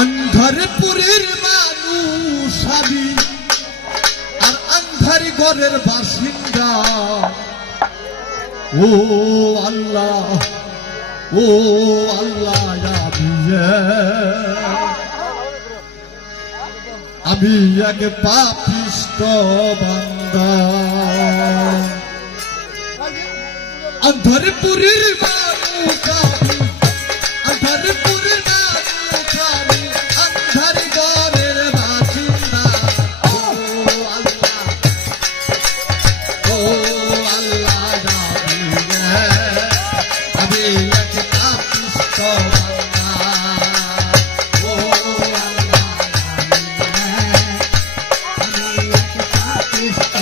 अंधारपुरेर मानुष आमी और अंधारी घरेर बासिंदा ओ अल्लाह आमी एक पापिष्ट बांदा अंधारपुरेर मानुष आमी अंधारपुरेर मानुष आमी अंधारी घरेर बासिंदा ओ अल्लाह आमी एक पापिष्ट बांदा ओ अल्लाह आमी एक पापिष्ट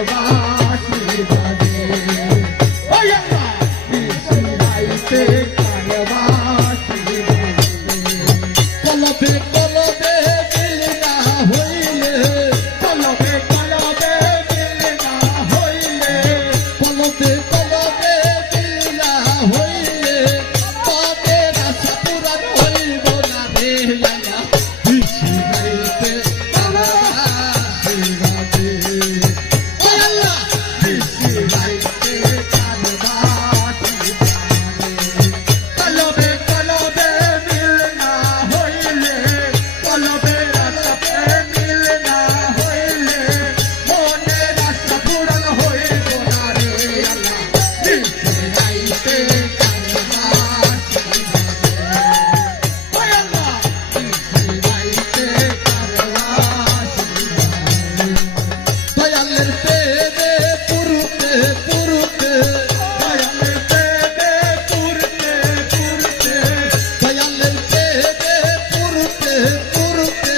কারবাসি বাজে ওই আল্লাহ নিশিরাইতে কারবাসি বাজে কলবে কলবে মিল না হইলে কলবে কলবে মিল না হইলে কলবে কলবে মিল না হইলে তবে রাসা পুরাণ হইব না রে আল্লাহ নিশিরাইতে কারবাসি বাজে ওই আল্লাহ নিশিরাইতে কারবাসি বাজে কলবে কলবে মিল না হইলে কলবে রাস্তা মিল না হইলে মনে রাস্তা পূরণ হইব না রে আল্লাহ নিশিরাইতে কারবাসি বাজে ওই আল্লাহ নিশিরাইতে কারবাসি বাজে দয়ালের প্রেমে পুরুতে পুরুতে দয়ালের প্রেমে পুরুতে পুরুতে দয়ালের প্রেমে পুরুতে পুরুতে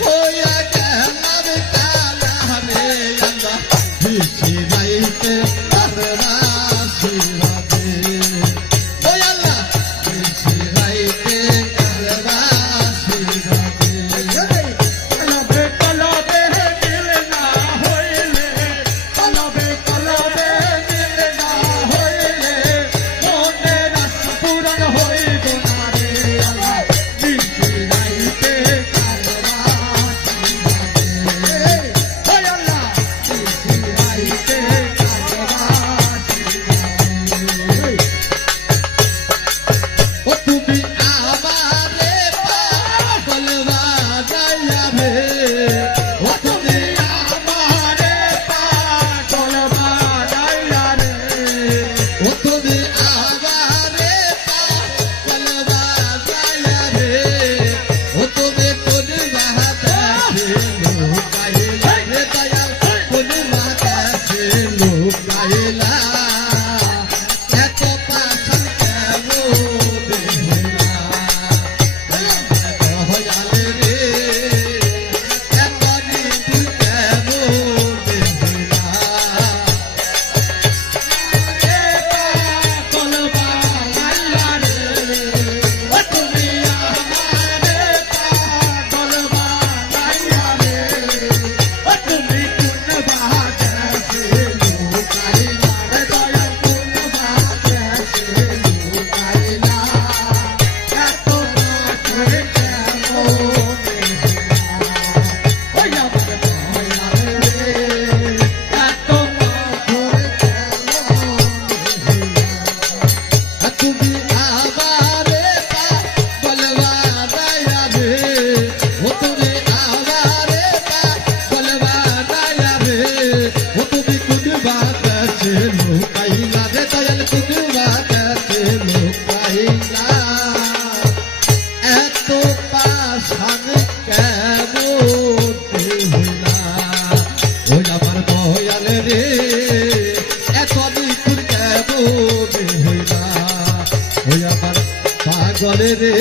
হইয়া গেলাম কালা রে আল্লাহ নিশিরাইতে কারবাসি বাজে ওই আল্লাহ নিশিরাইতে কারবাসি বাজে কলবে কলবে মিল না হইলে কলবে কলবে মিল না হইলে মনে রাস্তা পূরণ হইব না রে আল্লাহ নিশিরাইতে কারবাসি বাজে ওই আল্লাহ নিশিরাইতে কারবাসি বাজে ও তুমি আমারে পাগল বানাইয়া রে ও তুমি আমারে পাগল বানাইয়া রে ও তুমি আমারে পাগল বানাইয়া রে ও তুমি কোন বাহাতে লুকাইলা রে দয়াল কোন বাহাতে লুকাইলা এত পাশান কেমন হইলা দয়ালে রে এত নিঠুর কেমন হইলা রে পাগল বানাইলা রে ও তুমি আমারে পাগল বানাইলা রে ও তুমি কোন বাহাতে লুকাইলা রে দয়াল কোন বাহাতে লুকাইলা এত পাশে কেমন হইলা ওই আমার দয়ালে রে এত পাথর কেমন হইলা তুমি আমারে পাগল বানাইয়া রে ও তুমি আমারে পাগল বানাইয়া রে ও তুমি কোন বাতাসে লুকাইলা রে দয়াল কোন বাতাসে লুকাইলা এত পাশান কেমন হইলা ওই আমার দয়াল রে এত নিঠুর কেমন হইলা ওই আমার পাগল রে